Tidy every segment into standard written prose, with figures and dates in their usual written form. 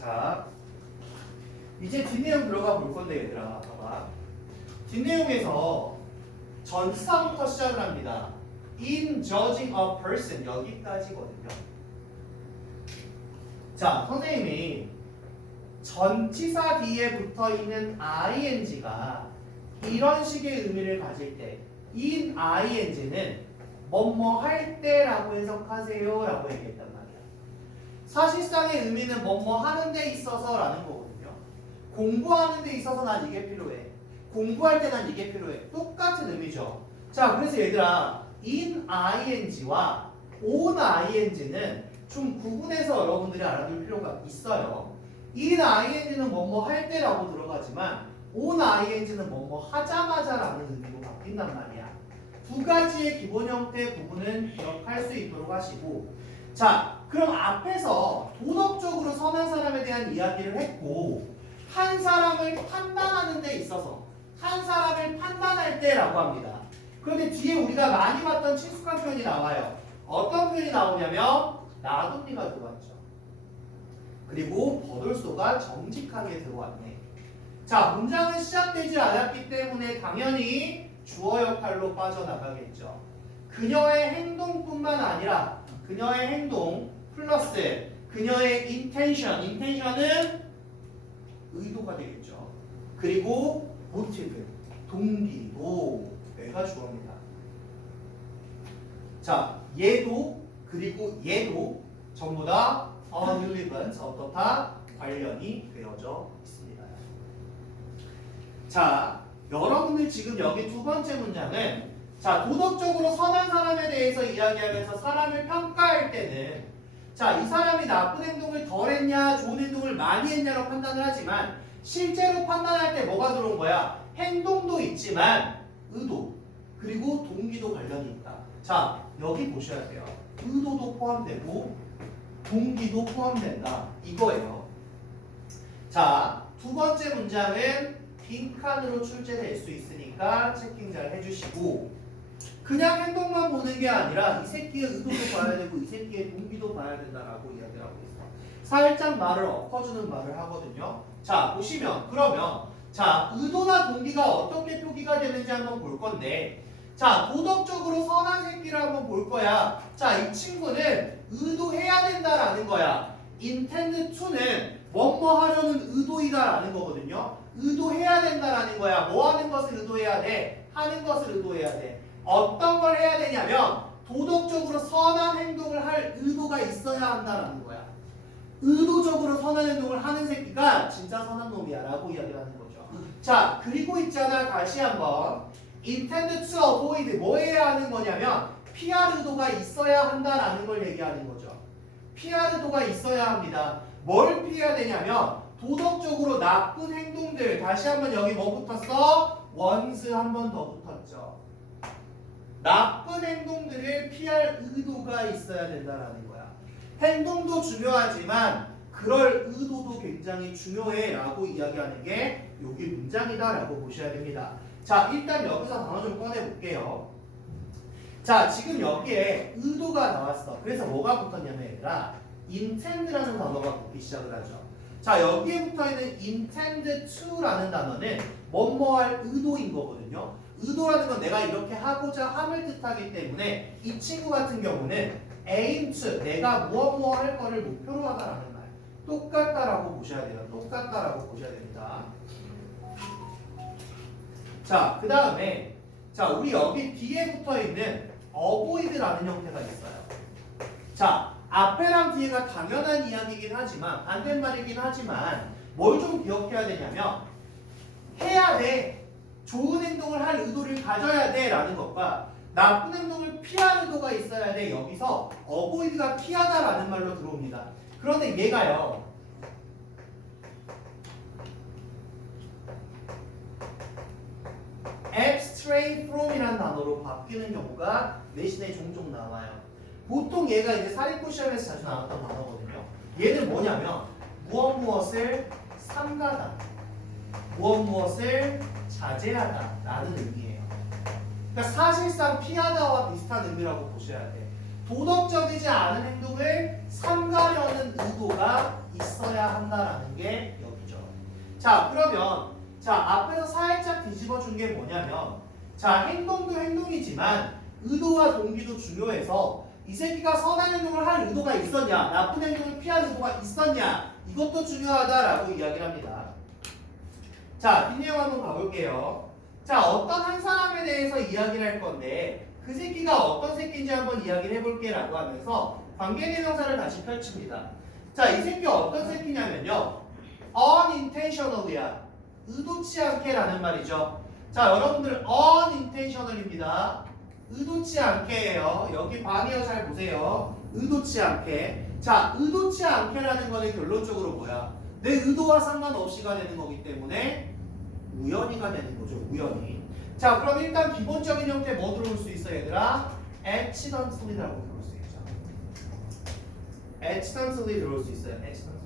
자, 이제 뒷내용 들어가 볼 건데 얘들아, 봐봐. 뒷내용에서 전치사부터 시작을 합니다. In judging a person 여기까지거든요. 자, 선생님이 전치사 뒤에 붙어 있는 ing가 이런 식의 의미를 가질 때 in ing는 뭐뭐 할 때라고 해석하세요 라고 얘기했단 말이야. 사실상의 의미는 뭐뭐 하는 데 있어서 라는 거거든요. 공부하는 데 있어서 난 이게 필요해. 공부할 때 난 이게 필요해. 똑같은 의미죠. 자, 그래서 얘들아 in ing와 on ing는 좀 구분해서 여러분들이 알아둘 필요가 있어요. in ing는 뭐뭐 할 때라고 들어가지만 on ing는 뭐뭐 하자마자 라는 의미로 바뀐단 말이야. 두 가지의 기본 형태 부분은 기억할 수 있도록 하시고, 자, 그럼 앞에서 도덕적으로 선한 사람에 대한 이야기를 했고, 한 사람을 판단하는 데 있어서 한 사람을 판단할 때라고 합니다. 그런데 뒤에 우리가 많이 봤던 친숙한 표현이 나와요. 어떤 표현이 나오냐면 나돈니가 들어왔죠. 그리고 버돌소가 정직하게 들어왔네. 자, 문장은 시작되지 않았기 때문에 당연히 주어 역할로 빠져나가겠죠. 그녀의 행동뿐만 아니라 그녀의 행동 플러스 그녀의 intention은 의도가 되겠죠. 그리고 motive, 동기도 얘가 주어입니다. 자, 얘도 그리고 얘도 전부 다 relevant, 어떻다? 관련이 되어져 있습니다. 자, 여러분들 지금 여기 두 번째 문장은 자, 도덕적으로 선한 사람에 대해서 이야기하면서 사람을 평가할 때는 자, 이 사람이 나쁜 행동을 덜 했냐 좋은 행동을 많이 했냐로 판단을 하지만 실제로 판단할 때 뭐가 들어온 거야? 행동도 있지만 의도 그리고 동기도 관련이 있다. 자, 여기 보셔야 돼요. 의도도 포함되고 동기도 포함된다. 이거예요. 자, 두 번째 문장은 빈칸으로 출제될 수 있으니까 체킹 잘 해주시고, 그냥 행동만 보는 게 아니라 이 새끼의 의도도 봐야 되고 이 새끼의 동기도 봐야 된다라고 이야기를 하고 있어. 살짝 말을 엎어주는 말을 하거든요. 자, 보시면 그러면 자, 의도나 동기가 어떻게 표기가 되는지 한번 볼 건데, 자, 도덕적으로 선한 새끼를 한번 볼 거야. 자, 이 친구는 의도해야 된다라는 거야. intend to는 뭐뭐 하려는 의도이다라는 거거든요. 의도해야 된다라는 거야. 뭐 하는 것을 의도해야 돼? 하는 것을 의도해야 돼. 어떤 걸 해야 되냐면 도덕적으로 선한 행동을 할 의도가 있어야 한다라는 거야. 의도적으로 선한 행동을 하는 새끼가 진짜 선한 놈이야 라고 이야기하는 거죠. 자, 그리고 있잖아. 다시 한번 intend to avoid 뭐 해야 하는 거냐면 피할 의도가 있어야 한다라는 걸 얘기하는 거죠. 피할 의도가 있어야 합니다. 뭘 피해야 되냐면 도덕적으로 나쁜 행동들. 다시 한번 여기 뭐 붙었어? once 한 번 더 붙었죠. 나쁜 행동들을 피할 의도가 있어야 된다라는 거야. 행동도 중요하지만 그럴 의도도 굉장히 중요해 라고 이야기하는 게 여기 문장이다 라고 보셔야 됩니다. 자, 일단 여기서 단어 좀 꺼내볼게요. 자, 지금 여기에 의도가 나왔어. 그래서 뭐가 붙었냐면 얘들아 intend라는 단어가 붙기 시작을 하죠. 자, 여기에 붙어있는 intend to라는 단어는 뭐뭐 할 의도인 거거든요. 의도라는 건 내가 이렇게 하고자 함을 뜻하기 때문에 이 친구 같은 경우는 aim to 내가 무엇 할 거를 목표로 하다라는 말. 똑같다라고 보셔야 돼요. 똑같다라고 보셔야 됩니다. 자, 그 다음에 자, 우리 여기 뒤에 붙어있는 avoid라는 형태가 있어요. 자, 앞에랑 뒤에가 당연한 이야기이긴 하지만 반대말이긴 하지만 뭘 좀 기억해야 되냐면 해야 돼. 좋은 행동을 할 의도를 가져야 돼 라는 것과 나쁜 행동을 피할 의도가 있어야 돼. 여기서 avoid가 피하다라는 말로 들어옵니다. 그런데 얘가요. abstray from이라는 단어로 바뀌는 경우가 내신에 종종 나와요. 보통 얘가 이제 사립고 시험에서 자주 나왔던 단어거든요. 얘는 뭐냐면 무엇을 삼가다, 무엇을 자제하다 라는 의미예요. 그러니까 사실상 피하다와 비슷한 의미라고 보셔야 돼. 도덕적이지 않은 행동을 삼가려는 의도가 있어야 한다라는 게 여기죠. 자, 그러면 자, 앞에서 살짝 뒤집어 준 게 뭐냐면 자, 행동도 행동이지만 의도와 동기도 중요해서 이 새끼가 선한 행동을 할 의도가 있었냐, 나쁜 행동을 피할 의도가 있었냐, 이것도 중요하다라고 이야기를 합니다. 자, 뒷내용 한번 가볼게요. 자, 어떤 한 사람에 대해서 이야기를 할 건데 그 새끼가 어떤 새끼인지 한번 이야기를 해볼게 라고 하면서 관계대명사를 다시 펼칩니다. 자, 이 새끼 어떤 새끼냐면요, unintentionally야, 의도치 않게 라는 말이죠. 자, 여러분들 unintentional입니다. 의도치 않게예요. 여기 방이요, 잘 보세요. 의도치 않게. 자, 의도치 않게라는 거는 결론적으로 뭐야? 내 의도와 상관없이가 되는 거기 때문에 우연히가 되는 거죠. 우연히. 자, 그럼 일단 기본적인 형태 뭐 들어올 수 있어, 얘들아? accidentally라고 들어올 수 있죠. accidentally 들어올 수 있어요. accidentally.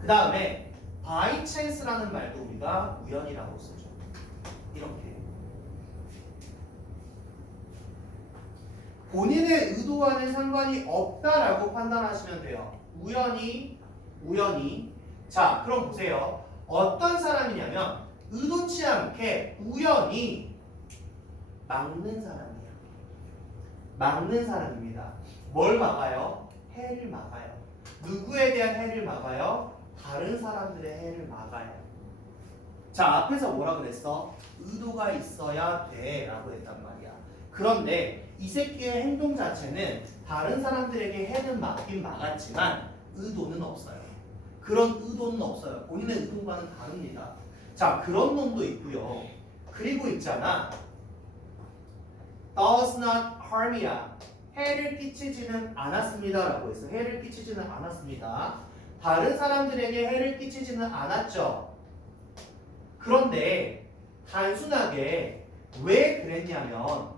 그 다음에 by chance라는 말도 우리가 우연이라고 쓰죠. 이렇게. 본인의 의도와는 상관이 없다라고 판단하시면 돼요. 우연히. 자, 그럼 보세요. 어떤 사람이냐면 의도치 않게 우연히 막는 사람이야. 막는 사람입니다. 뭘 막아요? 해를 막아요. 누구에 대한 해를 막아요? 다른 사람들의 해를 막아요. 자, 앞에서 뭐라 그랬어? 의도가 있어야 돼 라고 했단 말이야. 그런데 이 새끼의 행동 자체는 다른 사람들에게 해는 막긴 막았지만 의도는 없어요. 그런 의도는 없어요. 본인의 의도와는 다릅니다. 자, 그런 놈도 있고요. 그리고 있잖아, does not harm이야. 해를 끼치지는 않았습니다 라고 했어. 해를 끼치지는 않았습니다. 다른 사람들에게 해를 끼치지는 않았죠. 그런데 단순하게 왜 그랬냐면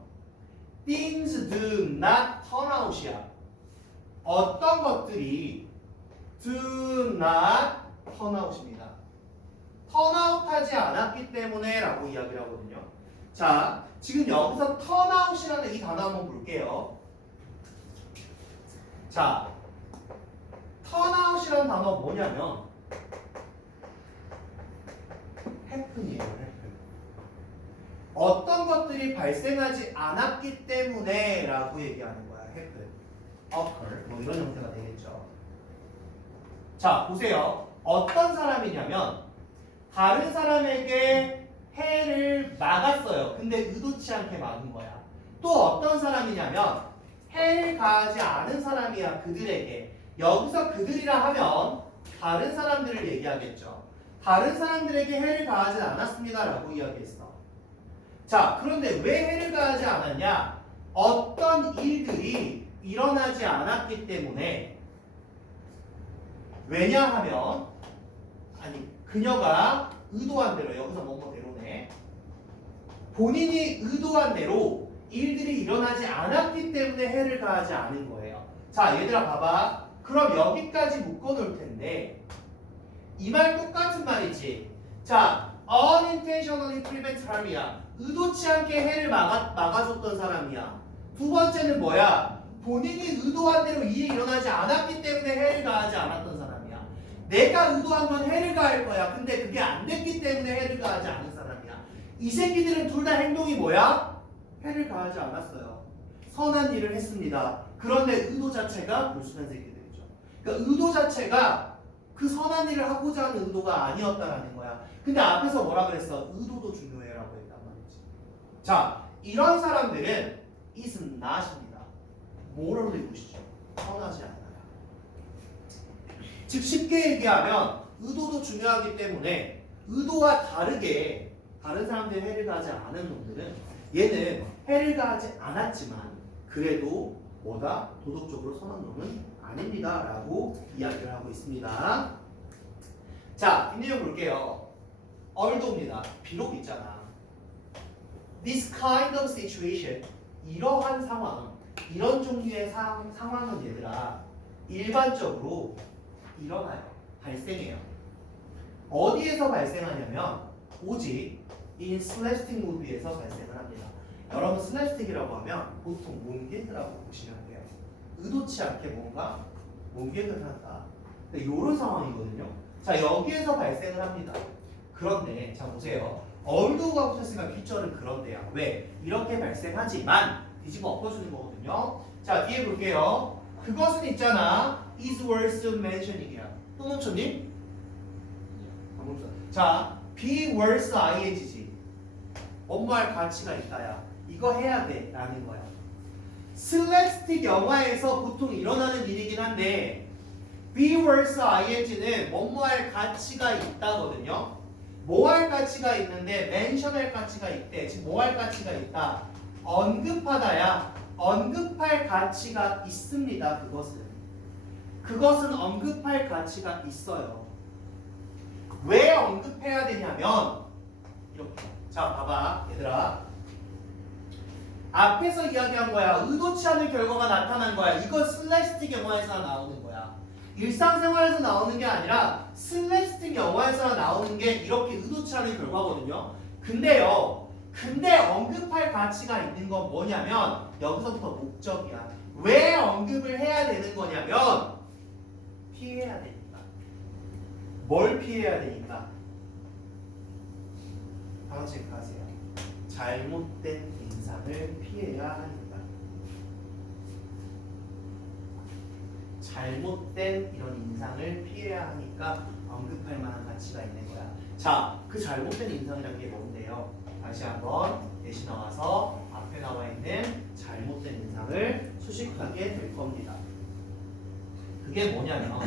things do not turn out이야. 어떤 것들이 do not turn out입니다. turn out 하지 않았기 때문에 라고 이야기를 하거든요. 자, 지금 여기서 turn out이라는 이 단어 한번 볼게요. 자, turn out이라는 단어 뭐냐면 happen이에요. happen. 어떤 것들이 발생하지 않았기 때문에 라고 얘기하는 거야. happen, occur, 뭐 이런 형태가 되겠죠. 자, 보세요. 어떤 사람이냐면 다른 사람에게 해를 막았어요. 근데 의도치 않게 막은 거야. 또 어떤 사람이냐면 해를 가하지 않은 사람이야. 그들에게. 여기서 그들이라 하면 다른 사람들을 얘기하겠죠. 다른 사람들에게 해를 가하지 않았습니다 라고 이야기했어. 자, 그런데 왜 해를 가하지 않았냐? 어떤 일들이 일어나지 않았기 때문에. 왜냐하면 그녀가 의도한 대로, 여기서 뭐뭐대로네, 본인이 의도한 대로 일들이 일어나지 않았기 때문에 해를 가하지 않은 거예요. 자, 얘들아 봐봐. 그럼 여기까지 묶어놓을 텐데 이 말 똑같은 말이지. 자, unintentionally prevent harm이야. 의도치 않게 해를 막아줬던 사람이야. 두 번째는 뭐야? 본인이 의도한 대로 일이 일어나지 않았기 때문에 해를 가하지 않았던 사람이야. 내가 의도한 건 해를 가할 거야. 근데 그게 안 됐기 때문에 해를 가하지 않은 사람이야. 이 새끼들은 둘 다 행동이 뭐야? 해를 가하지 않았어요. 선한 일을 했습니다. 그런데 의도 자체가 불순한 새끼들이죠. 그러니까 의도 자체가 그 선한 일을 하고자 하는 의도가 아니었다라는 거야. 근데 앞에서 뭐라 그랬어? 의도도 중요해라고 했단 말이지. 자, 이런 사람들은 is not입니다. morally good, 선하지 않아요. 즉 쉽게 얘기하면 의도도 중요하기 때문에 의도와 다르게 다른 사람들이 해를 가하지 않은 놈들은 얘는 해를 가하지 않았지만 그래도 뭐다? 도덕적으로 선한 놈은 아닙니다 라고 이야기를 하고 있습니다. 자, 뒷내용 볼게요. althouggh입니다. 비록 있잖아. This kind of situation, 이러한 상황, 이런 종류의 상황은 얘들아 일반적으로 일어나요. 발생해요. 어디에서 발생하냐면 오직 in slapstick movie에서 발생을 합니다. 여러분 슬랩스틱이라고 하면 보통 몸개그라고 보시면 돼요. 의도치 않게 뭔가 몸개그를 한다. 이런 상황이거든요. 자, 여기에서 발생을 합니다. 그런데 자 보세요. 얼도가 붙었으니까 뒷절은 그런데요. 왜? 이렇게 발생하지만 뒤집어 엎어주는 거거든요. 자, 뒤에 볼게요. 그것은 있잖아. is worth mentioning이야. 또 멈췄니? 안 멈췄어. 자, be worth ing지. 뭐뭐할 가치가 있다야. 이거 해야 돼 라는 거야. 슬랩스틱 영화에서 보통 일어나는 일이긴 한데 be worth ing는 뭐뭐할 가치가 있다거든요. 뭐할 가치가 있는데 mention할 가치가 있대. 지금 뭐할 가치가 있다. 언급하다야. 언급할 가치가 있습니다. 그것은 언급할 가치가 있어요. 왜 언급해야 되냐면 이렇게. 자, 봐봐 얘들아. 앞에서 이야기한 거야. 의도치 않은 결과가 나타난 거야. 이거 슬랩스틱 영화에서 나오는 거야. 일상생활에서 나오는 게 아니라 슬랩스틱 영화에서 나오는 게 이렇게 의도치 않은 결과거든요. 근데 언급할 가치가 있는 건 뭐냐면 여기서부터 목적이야. 왜 언급을 해야 되는 거냐면 피해야 되니까. 뭘 피해야 되니까? 바로 체크하세요. 잘못된 인상을 피해야 하니까. 잘못된 이런 인상을 피해야 하니까 언급할 만한 가치가 있는 거야. 자, 그 잘못된 인상이라는 게 뭔데요? 다시 한번 대신 나와서 앞에 나와 있는 잘못된 인상을 수식하게 될 겁니다. 그게 뭐냐면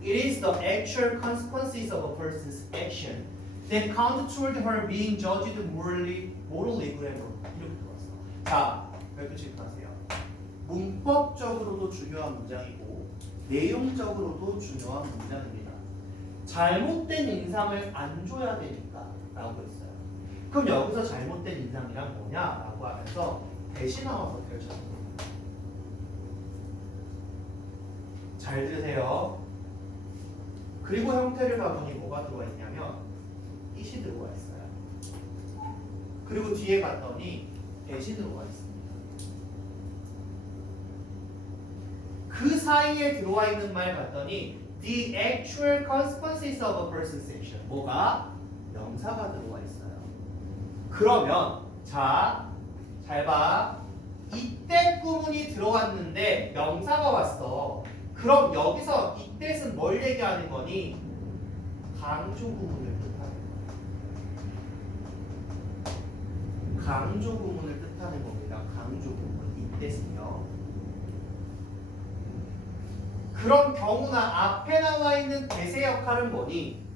It is the actual consequences of a person's action that count toward her being judged morally whatever. 이렇게 들어왔어. 자, 별표 체크하세요. 문법적으로도 중요한 문장이고 내용적으로도 중요한 문장입니다. 잘못된 인상을 안 줘야 되니까 라고 했어요. 그럼 여기서 잘못된 인상이란 뭐냐? 라고 하면서 대신 나와서 펼쳤습니다. 잘 들으세요. 그리고 형태를 봐보니 뭐가 들어와 있냐면 it이 들어와 있어요. 그리고 뒤에 갔더니 대신 들어와 있습니다. 그 사이에 들어와 있는 말 봤더니 the actual consequences of a person's action. 뭐가? 명사가 들어와 있어요. 그러면 자, 잘 봐. 이때 구문이 들어왔는데 명사가 왔어. 그럼 여기서 이때는 뭘 얘기하는 거니? 강조 구문을 뜻하는 거야. 강조 구문을 뜻하는 겁니다. 강조 구문. 이때는요. 그런 경우나 앞에 나와 있는 대세 역할은 뭐니?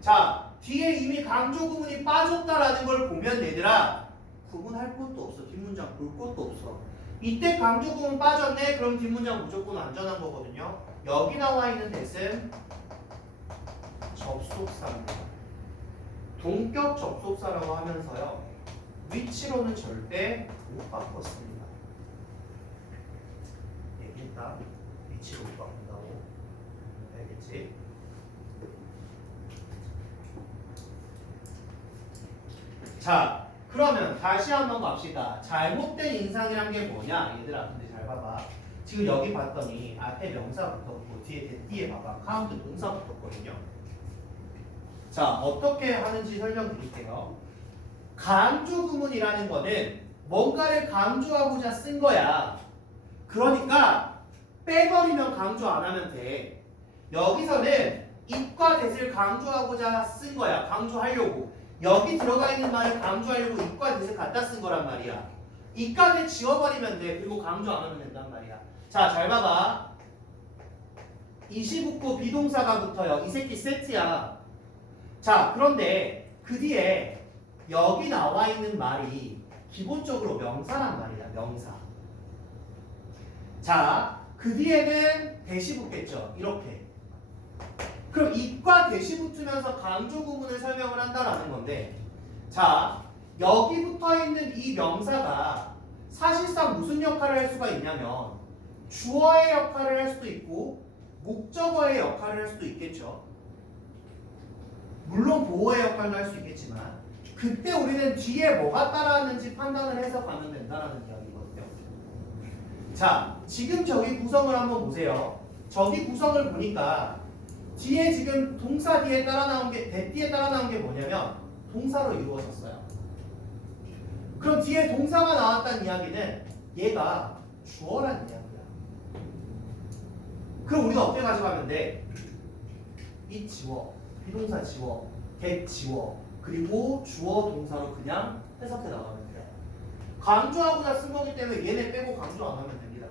자, 뒤에 이미 강조 구문이 빠졌다라는 걸 보면 얘들아 구분할 것도 없어. 뒷문장 볼 것도 없어. 이때 강조 구문 빠졌네? 그럼 뒷문장 무조건 안전한 거거든요. 여기 나와 있는 대신 접속사입니다. 동격 접속사라고 하면서요. 위치로는 절대 못 바꿨습니다. 얘기했다. 위치로 못 바꾼다고. 알겠지? 자, 그러면 다시 한번 갑시다. 잘못된 인상이란 게 뭐냐? 얘들아, 근데 잘 봐봐. 지금 여기 봤더니 앞에 명사 붙었고 뒤에 봐봐. 카운트 동사 붙었거든요. 자, 어떻게 하는지 설명드릴게요. 강조 구문이라는 거는 뭔가를 강조하고자 쓴 거야. 그러니까 빼버리면 강조 안 하면 돼. 여기서는 it과 that을 강조하고자 쓴 거야. 강조하려고. 여기 들어가 있는 말을 강조하려고 it과 that을 갖다 쓴 거란 말이야. it과 that 지워버리면 돼. 그리고 강조 안 하면 된단 말이야. 자, 잘 봐봐. 25구 비동사가 붙어요. 이 새끼 세트야. 자, 그런데 그 뒤에 여기 나와 있는 말이 기본적으로 명사란 말이야. 명사. 자, 그 뒤에는 대시 붙겠죠. 이렇게. 그럼 it과 대시 붙으면서 강조 구문을 설명을 한다라는 건데, 자, 여기 붙어 있는 이 명사가 사실상 무슨 역할을 할 수가 있냐면 주어의 역할을 할 수도 있고 목적어의 역할을 할 수도 있겠죠. 물론 보호의 역할도 할 수 있겠지만 그때 우리는 뒤에 뭐가 따라하는지 판단을 해서 가면 된다라는 이야기거든요. 자, 지금 저기 구성을 한번 보세요. 저기 구성을 보니까 뒤에 지금 동사 뒤에 따라 나온 게 대뒤에 따라 나온 게 뭐냐면 동사로 이루어졌어요. 그럼 뒤에 동사가 나왔다는 이야기는 얘가 주어라는 이야기야. 그럼 우리가 어떻게 가져가면 돼? 이 지워, 비동사 지워, get 지워, 그리고 주어 동사로 그냥 해석해 나가면 돼요. 강조하고자 쓴 거기 때문에 얘네 빼고 강조 안 하면 됩니다.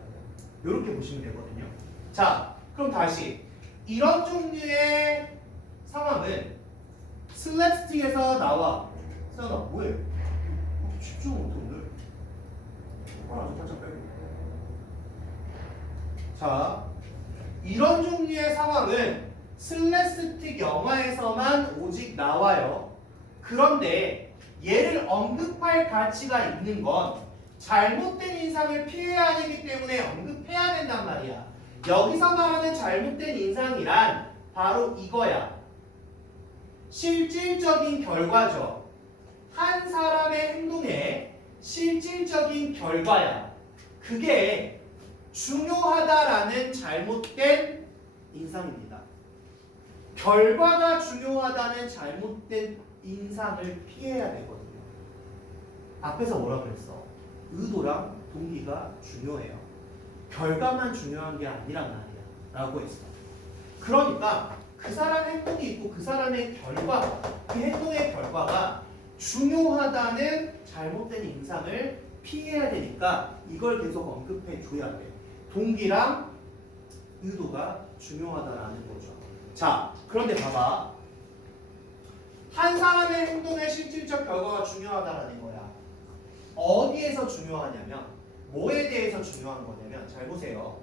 이렇게 보시면 되거든요. 자, 그럼 다시 이런 종류의 상황은 슬랩스틱에서 나와. 세연아, 뭐해? 집중 못해 오늘. 아주 살짝 빼고. 자, 이런 종류의 상황은 슬랩스틱 영화에서만 오직 나와요. 그런데 얘를 언급할 가치가 있는 건 잘못된 인상을 피해야 되기 때문에 언급해야 된단 말이야. 여기서 말하는 잘못된 인상이란 바로 이거야. 실질적인 결과죠. 한 사람의 행동의 실질적인 결과야. 그게 중요하다라는 잘못된 인상입니다. 결과가 중요하다는 잘못된 인상을 피해야 되거든요. 앞에서 뭐라 그랬어? 의도랑 동기가 중요해요. 결과만 중요한 게 아니란 말이야 라고 했어. 그러니까 그 사람의 행동이 있고 그 사람의 결과, 그 행동의 결과가 중요하다는 잘못된 인상을 피해야 되니까 이걸 계속 언급해 줘야 돼. 동기랑 의도가 중요하다라는 거죠. 자, 그런데 봐봐. 한 사람의 행동의 실질적 결과가 중요하다라는 거야. 어디에서 중요하냐면 뭐에 대해서 중요한 거냐면 잘 보세요.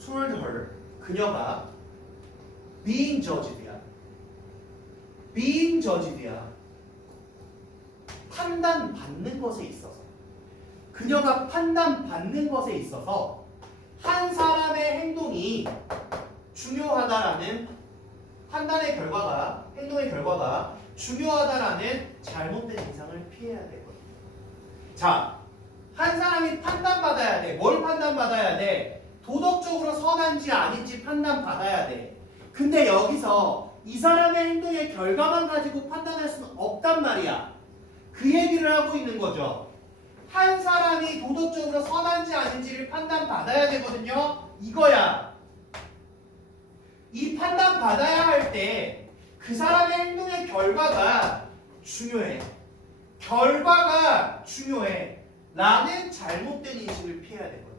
Toward her, 그녀가 being judged야. being judged야. 판단받는 것에 있어서. 그녀가 판단받는 것에 있어서 한 사람의 행동이 중요하다라는 판단의 결과가, 행동의 결과가 중요하다라는 잘못된 인상을 피해야 되거든요. 자, 한 사람이 판단받아야 돼. 뭘 판단받아야 돼? 도덕적으로 선한지 아닌지 판단받아야 돼. 근데 여기서 이 사람의 행동의 결과만 가지고 판단할 수는 없단 말이야. 그 얘기를 하고 있는 거죠. 한 사람이 도덕적으로 선한지 아닌지를 판단받아야 되거든요. 이거야. 이 판단받아야 할 때 그 사람의 행동의 결과가 중요해. 결과가 중요해. 라는 잘못된 인식을 피해야 되거든.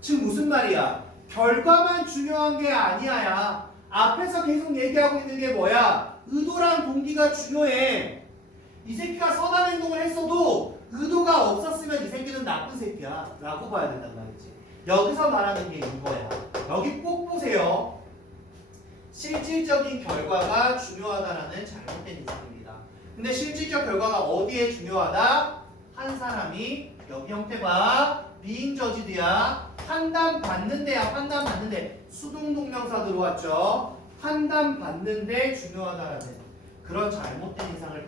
지금 무슨 말이야? 결과만 중요한 게 아니야. 앞에서 계속 얘기하고 있는 게 뭐야? 의도랑 동기가 중요해. 이 새끼가 선한 행동을 했어도 의도가 없었으면 이 새끼는 나쁜 새끼야 라고 봐야 된단 말이지. 여기서 말하는 게 이거야. 여기 꼭 보세요. 실질적인 결과가 중요하다라는 잘못된 인상입니다. 근데 실질적 결과가 어디에 중요하다? 한 사람이 여기 형태 봐. being judged야. 판단받는 데야. 판단받는 데. 수동동명사 들어왔죠. 판단받는 데 중요하다라는 그런 잘못된 인상을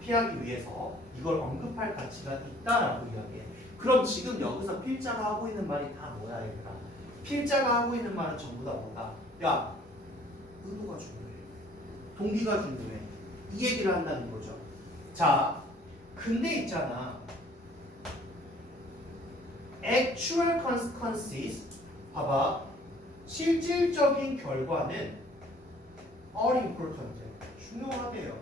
피하기 위해서 이걸 언급할 가치가 있다라고 이야기해. 그럼 지금 여기서 필자가 하고 있는 말이 다 뭐야 얘들아? 필자가 하고 있는 말은 전부 다 뭐다? 야, 의도가 중요해. 동기가 중요해. 이 얘기를 한다는 거죠. 자, 근데 있잖아. actual consequences 봐봐. 실질적인 결과는 are important. 중요하대요.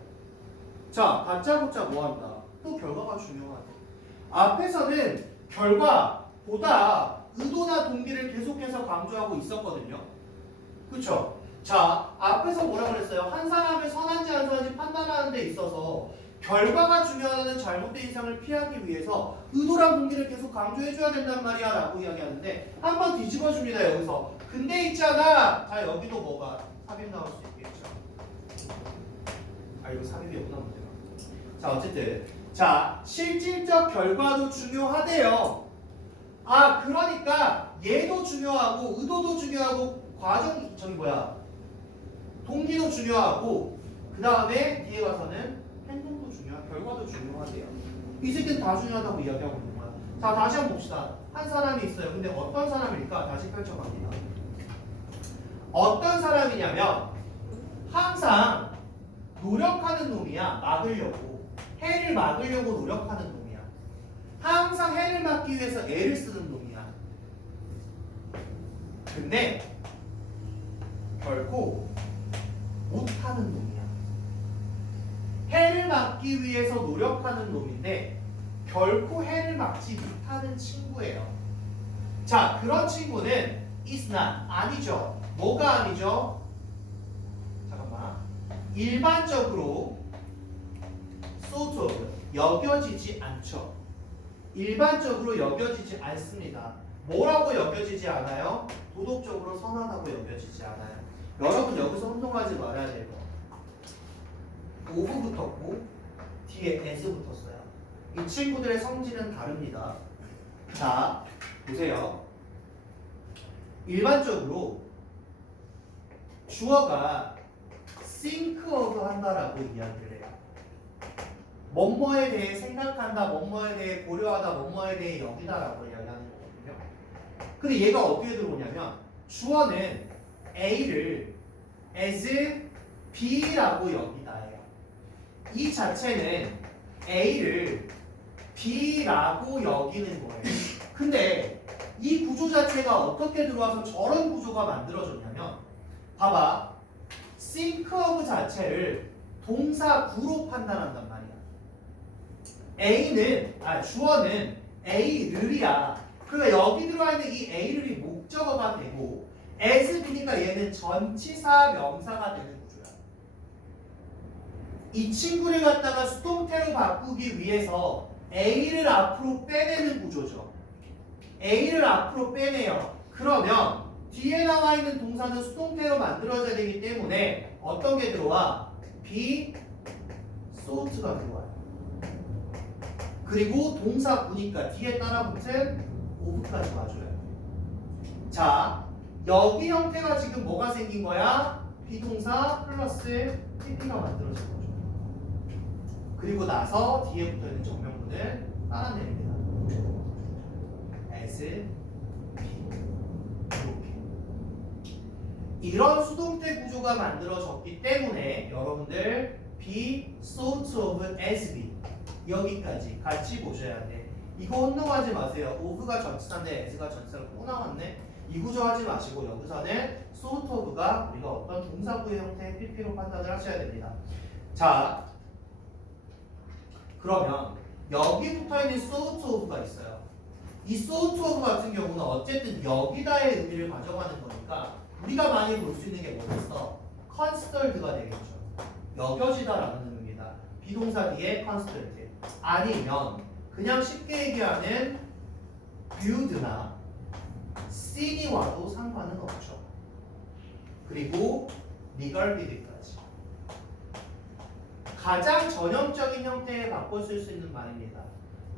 자, 다짜고짜 뭐한다? 또 결과가 중요하대. 앞에서는 결과보다 의도나 동기를 계속해서 강조하고 있었거든요. 그쵸? 자, 앞에서 뭐라 그랬어요? 한 사람의 선한지 안 선한지 판단하는 데 있어서 결과가 중요하다는 잘못된 인상을 피하기 위해서 의도랑 동기를 계속 강조해줘야 된단 말이야 라고 이야기하는데 한번 뒤집어줍니다. 여기서. 근데 있잖아. 자, 여기도 뭐가 삽입 나올 수 있겠죠. 아, 이거 삽입이었구나 문제가. 자, 어쨌든 자, 실질적 결과도 중요하대요. 아, 그러니까 얘도 중요하고 의도도 중요하고 과정 저기 뭐야 동기도 중요하고 그 다음에 뒤에 가서는 행동도 중요하고 결과도 중요하대요. 이 새끼는 다 중요하다고 이야기하고 있는 거야. 자, 다시 한번 봅시다. 한 사람이 있어요. 근데 어떤 사람일까? 다시 펼쳐갑니다. 어떤 사람이냐면 항상 노력하는 놈이야. 막으려고. 해를 막으려고 노력하는 놈이야. 항상 해를 막기 위해서 애를 쓰는 놈이야. 근데 결코 못하는 놈이야. 해를 막기 위해서 노력하는 놈인데 결코 해를 막지 못하는 친구예요. 자, 그런 친구는 is not, 아니죠. 뭐가 아니죠? 잠깐만. 일반적으로 sort of, 여겨지지 않죠. 일반적으로 여겨지지 않습니다. 뭐라고 여겨지지 않아요? 도덕적으로 선하다고 여겨지지 않아요. 여러분 여기서 혼동하지 말아야 돼요. 오브 붙었고 뒤에 as 붙었어요. 이 친구들의 성질은 다릅니다. 자, 보세요. 일반적으로 주어가 think of 한다라고 이야기를 해요. 뭐뭐에 대해 생각한다, 뭐뭐에 대해 고려하다, 뭐뭐에 대해 여기다라고 이야기하는 거거든요. 근데 얘가 어떻게 들어오냐면 주어는 A를 as B라고 여기다 해요. 이 자체는 A를 B라고 여기는 거예요. 근데 이 구조 자체가 어떻게 들어와서 저런 구조가 만들어졌냐면 봐봐. think of 자체를 동사 구로 판단한단 말이야. 주어는 A를이야. 그러니까 여기 들어와 있는 이 A를이 목적어가 되고 as B니까 얘는 전치사 명사가 되는 구조야. 이 친구를 갖다가 수동태로 바꾸기 위해서 A를 앞으로 빼내는 구조죠. A를 앞으로 빼내요. 그러면 뒤에 나와 있는 동사는 수동태로 만들어져야 되기 때문에 어떤 게 들어와? be, sought가 들어와요. 그리고 동사 보니까 뒤에 따라붙은 of까지 와줘요. 자, 여기 형태가 지금 뭐가 생긴 거야? 비동사 플러스 pp가 만들어진 거죠. 그리고 나서 뒤에 붙어있는 정명문을 따라내립니다. as, 이렇게. 이런 수동태 구조가 만들어졌기 때문에 여러분들 be, sort of, as be 여기까지 같이 보셔야 돼. 이거 혼동하지 마세요. of가 전치사인데 as가 전치사로 또 나왔네. 이 구조 하지 마시고 여기서는 sort of가 우리가 어떤 동사구의 형태의 pp로 판단을 하셔야 됩니다. 자, 그러면 여기 붙어있는 sort of가 있어요. 이 sort of 같은 경우는 어쨌든 여기다의 의미를 가져가는 거니까 우리가 많이 볼 수 있는 게 뭐겠어? considered가 되겠죠. 여겨지다라는 의미입니다. 비동사 뒤에 considered. 아니면 그냥 쉽게 얘기하는 viewed나 seen이 와도 상관은 없죠. 그리고 regarded까지. 가장 전형적인 형태에 바꿔 쓸 수 있는 말입니다.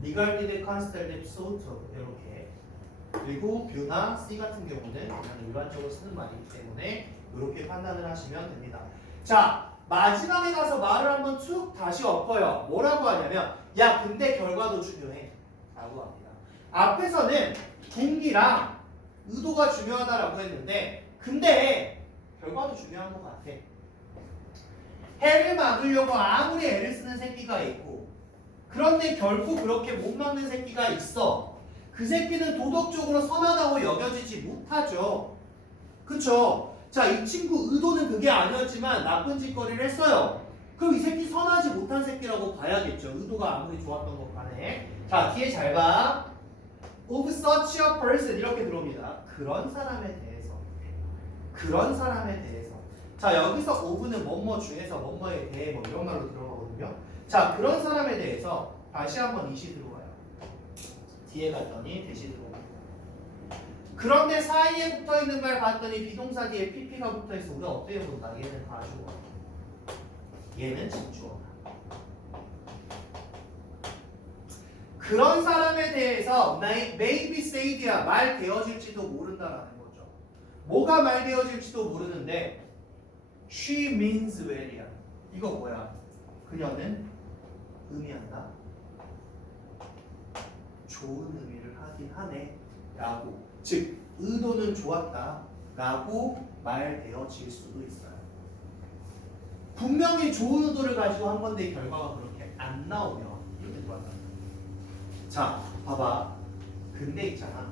regarded, considered, sort of 이렇게. 그리고 view나 see 같은 경우는 그냥 일반적으로 쓰는 말이기 때문에 이렇게 판단을 하시면 됩니다. 자, 마지막에 가서 말을 한번 쭉 다시 엎어요. 뭐라고 하냐면 야, 근데 결과도 중요해 라고 합니다. 앞에서는 동기랑 의도가 중요하다라고 했는데 근데 결과도 중요한 것 같아. 해를 막으려고 아무리 애를 쓰는 새끼가 있고 그런데 결코 그렇게 못 막는 새끼가 있어. 그 새끼는 도덕적으로 선하다고 여겨지지 못하죠. 그쵸? 자, 이 친구 의도는 그게 아니었지만 나쁜 짓거리를 했어요. 그럼 이 새끼 선하지 못한 새끼라고 봐야겠죠. 의도가 아무리 좋았던 것 간에. 자, 뒤에 잘 봐. of such a person 이렇게 들어옵니다. 그런 사람에 대해서. 그런 사람에 대해서. 자, 여기서 of는 뭐뭐 중에서 뭐뭐에 대해 뭐 이런 말로 들어가거든요. 자, 그런 사람에 대해서 다시 한번 이시 들어와요. 뒤에 갔더니 대시 들어옵니다. 그런데 사이에 붙어있는 말 봤더니 비동사 뒤에 pp가 붙어있어. 우리가 어떻게 본다? 얘는 가주어. 얘는 직주어다. 그런 사람에 대해서 maybe said야 말 되어질지도 모른다라는 거죠. 뭐가 말 되어질지도 모르는데 She means well이야. 이거 뭐야? 그녀는 의미한다. 좋은 의미를 하긴 하네. 라고. 즉, 의도는 좋았다. 라고 말되어질 수도 있어요. 분명히 좋은 의도를 가지고 한 건데 결과가 그렇게 안 나오면 이렇게 돌아간다. 자, 봐봐. 근데 있잖아.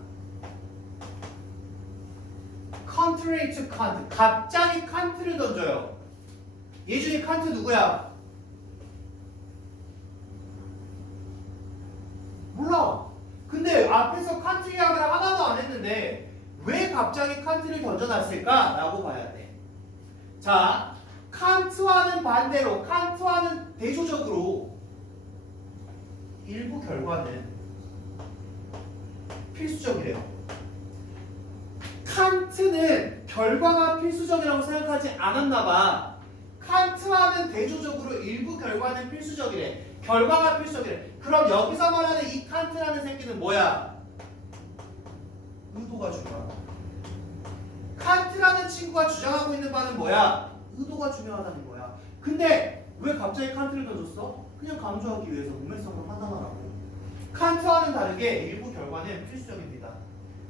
contrary to Kant. 갑자기 칸트를 던져요. 얘 중에 칸트 누구야? 몰라. 근데 앞에서 칸트 이야기를 하나도 안 했는데 왜 갑자기 칸트를 던져놨을까? 라고 봐야 돼. 자, 칸트와는 반대로, 칸트와는 대조적으로 일부 결과는 필수적이래요. 칸트는 결과가 필수적이라고 생각하지 않았나 봐. 칸트와는 대조적으로 일부 결과는 필수적이래. 결과가 필수적이래. 그럼 여기서 말하는 이 칸트라는 새끼는 뭐야? 의도가 중요하다. 칸트라는 친구가 주장하고 있는 바는 뭐야? 의도가 중요하다는 거야. 근데 왜 갑자기 칸트를 던졌어? 그냥 강조하기 위해서 운명성을 판단하라고. 칸트와는 다르게 일부 결과는 필수적입니다.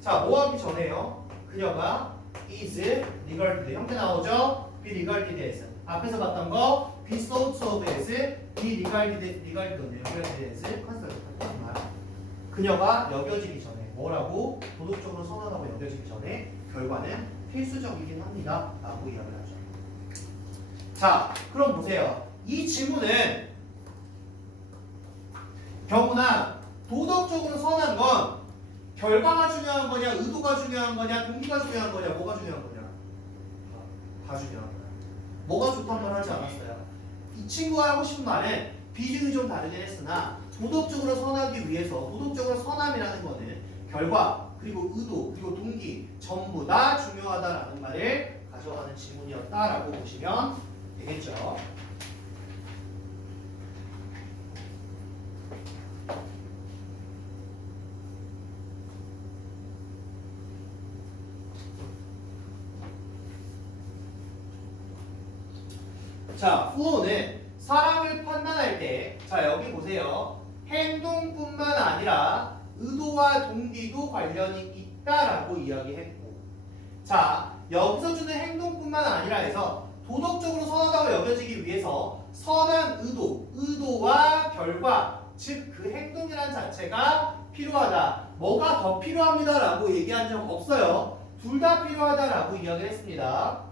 자, 뭐 하기 전에요? 그녀가 is regarded. 형태 나오죠? be regarded as. 앞에서 봤던 거 be thought of as, be regarded as 컨셉트 말. 그녀가 여겨지기 전에 뭐라고? 도덕적으로 선언하고 여겨지기 전에 결과는 필수적이긴 합니다. 라고 이야기를 하죠. 자, 그럼 보세요. 이 질문은 경우나 도덕적으로 선한 건 결과가 중요한 거냐, 의도가 중요한 거냐, 동기가 중요한 거냐, 뭐가 중요한 거냐? 다 중요한 거야. 뭐가 좋단 말 하지 않았어요. 이 친구가 하고 싶은 말은 비중이 좀 다르긴 했으나 도덕적으로 선하기 위해서 도덕적으로 선함이라는 거는 결과, 그리고 의도, 그리고 동기 전부 다 중요하다라는 말을 가져가는 질문이었다라고 보시면 되겠죠. 자, 후호는 사람을 판단할 때, 자, 여기 보세요. 행동뿐만 아니라 의도와 동기도 관련이 있다라고 이야기했고, 자, 여기서 주는 행동뿐만 아니라 해서 도덕적으로 선하다고 여겨지기 위해서 선한 의도, 의도와 결과, 즉 그 행동이란 자체가 필요하다. 뭐가 더 필요합니다라고 얘기한 적 없어요. 둘 다 필요하다라고 이야기를 했습니다.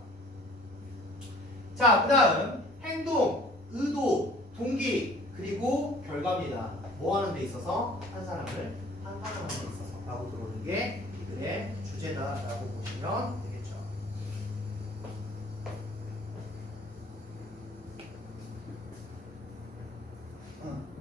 자, 그 다음 행동, 의도, 동기, 그리고 결과입니다. 뭐 하는 데 있어서? 한 사람을 판단하는 데 있어서 라고 들어오는 게 이들의 주제다라고 보시면 되겠죠. 응.